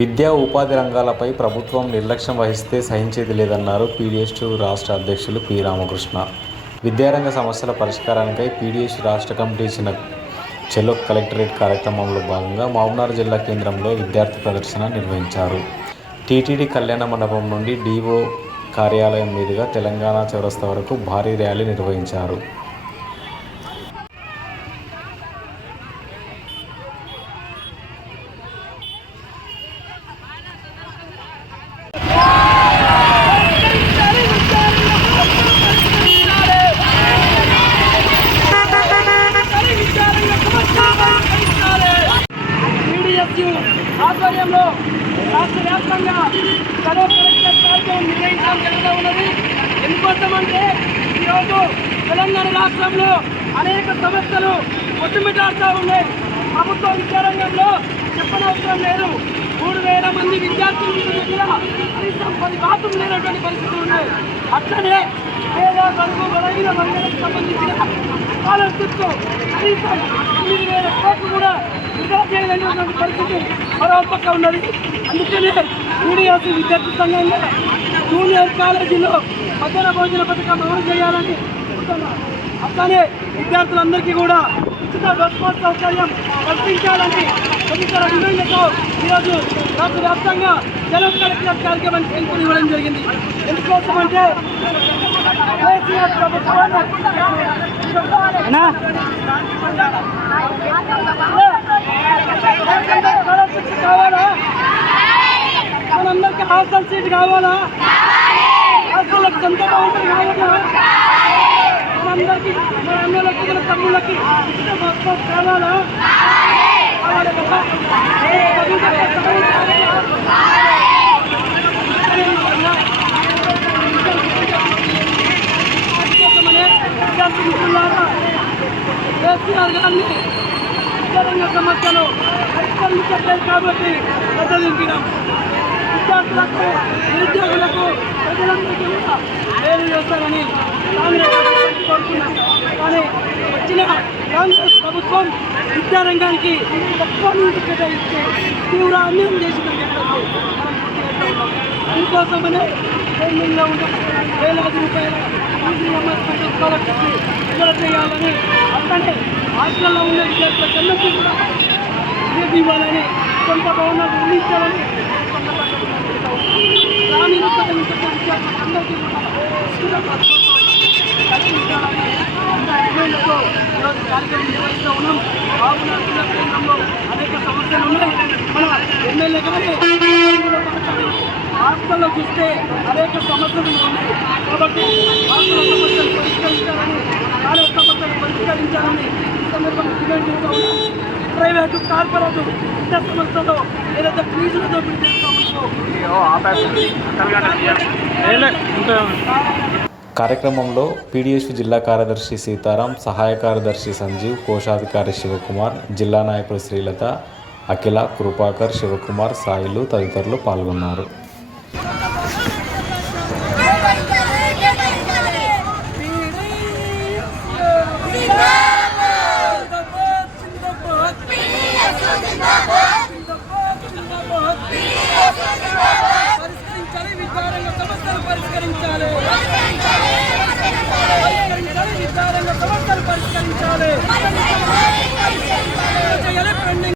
విద్యా ఉపాధి రంగాలపై ప్రభుత్వం నిర్లక్ష్యం వహిస్తే సహించేది లేదన్నారు పీడీఎస్ రాష్ట్ర అధ్యక్షులు పి రామకృష్ణ. విద్యారంగ సమస్యల పరిష్కారానికై పీడీఎస్ రాష్ట్ర కమిటీ ఇచ్చిన చెలో కలెక్టరేట్ కార్యక్రమంలో భాగంగా మహబూబ్నగర్ జిల్లా కేంద్రంలో విద్యార్థి ప్రదర్శన నిర్వహించారు. టీటీడీ కళ్యాణ మండపం నుండి డీఓ కార్యాలయం మీదుగా తెలంగాణ చౌరస్తా వరకు భారీ ర్యాలీ నిర్వహించారు. ఆధ్వర్యంలో రాష్ట్ర వ్యాప్తంగా చలో కలెక్టర్ కార్యక్రమం నిర్వహించడం జరుగుతూ ఉన్నది. ఎందుకోసమంటే ఈరోజు తెలంగాణ రాష్ట్రంలో అనేక సమస్యలు కొట్టుమిటాడుతూ ఉన్నాయి. ప్రభుత్వ విద్యారంగంలో చెప్పనవసరం లేదు. 3,000 మంది విద్యార్థుల దగ్గర కనీసం 10 శాతం లేనటువంటి పరిస్థితులు ఉన్నాయి. అట్లనే పేద బడుగు బలహీన వర్గాలకు సంబంధించిన స్కాలర్షిప్స్ కనీసం 8,000 కోట్లు కూడా వృధా చేయలేనటువంటి పరిస్థితి మరో పక్క ఉన్నది. అందుకనే పీడీఎస్ విద్యార్థి సంఘంగా జూనియర్ కాలేజీలో మధ్యాహ్న భోజన పథకం అమలు చేయాలని అనుకుంటున్నాం. అట్లానే విద్యార్థులందరికీ కూడా ఉచిత బస్ పాస్ సౌకర్యం కల్పించాలని తదితర డిమాండ్లతో ఈరోజు రాష్ట్ర వ్యాప్తంగా చలో కలెక్టర్ కార్యక్రమాన్ని పిలుపునివ్వడం జరిగింది. ఎందుకోసమంటే కేసీఆర్ ప్రభుత్వాన్ని కావాలా, మనందరికీ హాస్టల్ సీట్ కావాలా, హాస్టల్లకు సొంత భవనం కావాలా, మనందరికీ మన అన్నలకి మన తమ్ముళ్ళకి కావాలా కావాలి కదా. కేసీఆర్ గారిని విద్యారంగ సమస్యలు పరిష్కరించట్లేదు కాబట్టి ప్రజలించడం విద్యార్థులకు నిరుద్యోగులకు ప్రజలందరికీ కూడా మేలు చేస్తారని కాంగ్రెస్ కోరుతున్నాం. కానీ వచ్చిన కాంగ్రెస్ ప్రభుత్వం విద్యారంగానికి తక్కువ నీటి కేటాయిస్తే తీవ్ర అన్యాయం చేసిందని చెప్పేసి అందుకోసమనే పెండింగ్లో ఉన్న వేలాది రూపాయల స్కాలర్షిప్ విడుదల చేయాలని, అట్లనే హాస్టల్లో ఉన్న విద్యార్థులకన్నట్టు కూడా సీట్ ఇవ్వాలని, సొంత భవనాలు నిర్మించాలని గ్రామీణ విద్యార్థులందరికీ కల్పించాలని డిమాండ్లతో ఈరోజు కార్యక్రమం నిర్వహిస్తూ ఉన్నాం. మహబూబ్నగర్ జిల్లా కేంద్రంలో అనేక సమస్యలు ఉన్నాయి. మన ఎమ్మెల్యే గారి హాస్టల్లో చూస్తే అనేక సమస్యలు ఉన్నాయి. కాబట్టి హాస్టల్ సమస్యలు పరిష్కరించాలని, కాలేజ్ సమస్యలు పరిష్కరించాలని ఈ సందర్భంగా డిమాండ్ చేస్తూ ఉన్నాం. ప్రైవేటు కార్పొరేట్ విద్యా సంస్థలో ఏదైతే ఫీజులతో కార్యక్రమంలో పీడీఎస్ జిల్లా కార్యదర్శి సీతారాం, సహాయ కార్యదర్శి సంజీవ్, కోశాధికారి శివకుమార్, జిల్లా నాయకులు శ్రీలత, అఖిల, కృపాకర్, శివకుమార్, సాయిలు తదితరులు పాల్గొన్నారు. పరిష్కరించాలి.